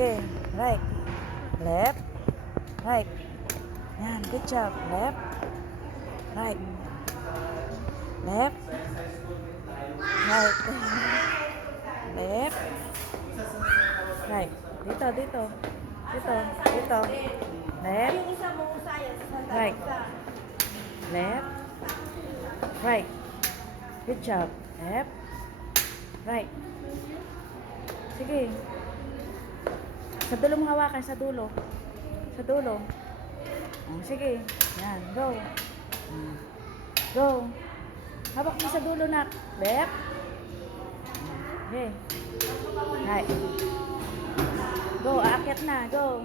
Okay, right. Left. Right. And good job. Left. Right. Left. Right. Left. Right. Dito, dito. Dito, dito. Left. Right. Left. Right. Good job. Left. Right. Sige. Sa dulo mo hawakan, sa dulo. Sa dulo. Oh, sige. Yan, go. Mm. Go. Hawak mo sa dulo na. Left. Okay. Right. Go, aakyat na. Go.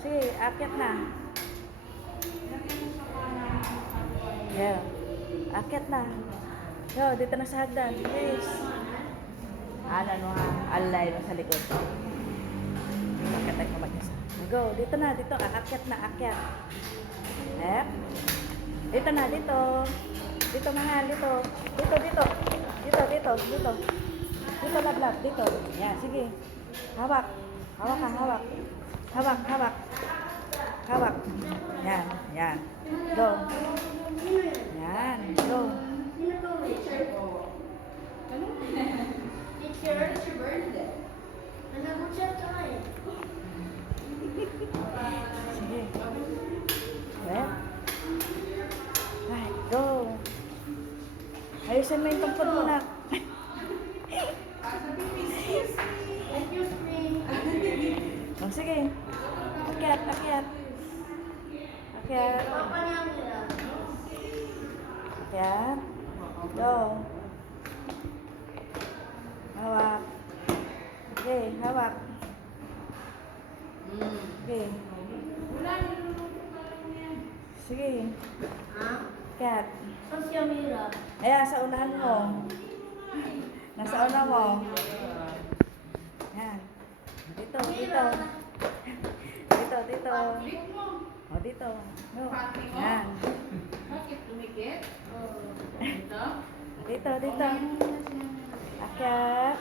Sige, aakyat na. Yeah. Akyat na. Yo, dito na sa hagdan. Please. Ano no ha? Alay mo sa likod. Akyat ay mag-isa. Go, dito na, dito. Aakyat na, akyat. Eh? Dito na, dito. Dito mahal, dito. Dito, dito. Dito, dito, dito. Dito, lablab, dito. Yan, sige. Hawak. Hawak ka, hawak. Hawak, hawak. Hawak. Yan, yan. Go. Yan, go. It's your, it's your birthday. Nanagot siya ka eh. Sige. Left. Right, go. Ayusin mo yung tungkod mo na. Oh, sige. Akyat, akyat. Akyat. Akyat. Go. Hawak. Okay, hawak. Okay. Sige. Ha? Akyat. Saan siya Mira? Ayan, sa unahan mo. Nasa una mo. Yan. Dito, dito. Dito, dito. O, dito. No. Yan. Bakit tumikit? Ito? Dito, dito. Akyat.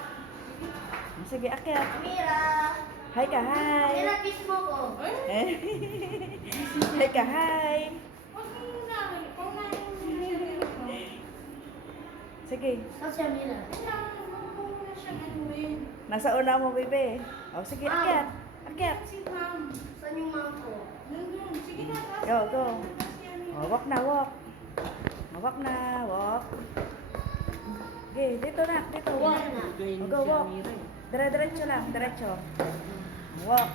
Sige, akyat. Mira! Hi ka, hi. Mira, kiss mo ko. Hi ka, hi. Huwag mo muna. Paunahin mo muna yung sarili ko. Sige. Saan siya Mira? Kailangan huwag mo muna siya ganuin. Nasa una mo, bebe. O, sige, akyat. Akyat. Si ma'am. Saan yung mom ko? Sige na. Go, go. O, walk na, walk. O, walk na, walk. Okay, dito na, dito, walk. O, go, walk. Dire-diretso lang, diretso. Walk.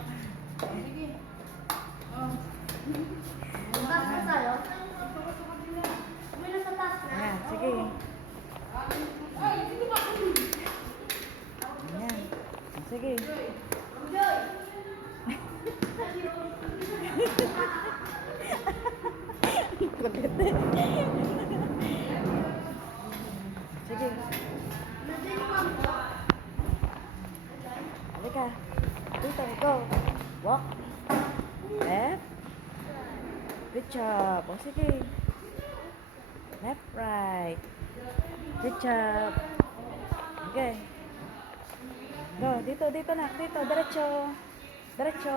Sige. Oh. Taas na tayo? Uwi na sa taas na. Ayan, sige. Ay, dito ba? Ayan. Sige. Sige. Halika. Dito, go. Walk. Left. Good job. O, sige. Left, right. Good job. Okay. Go, dito, dito na. Dito, diretso. Diretso.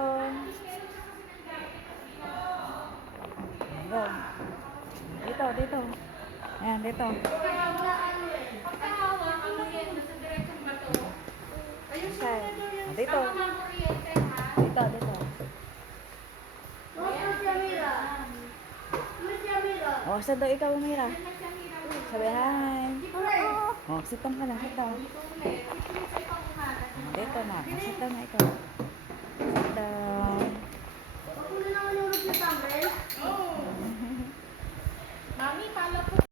Go. Dito, dito. Ayan, dito. Okay. Dito. Dito, dito. Oh, saan? O, daw ikaw umira? Mira. Sabi, hi. Pare! O, sitong ka lang, umaga. Dito na. Sitong na ikaw.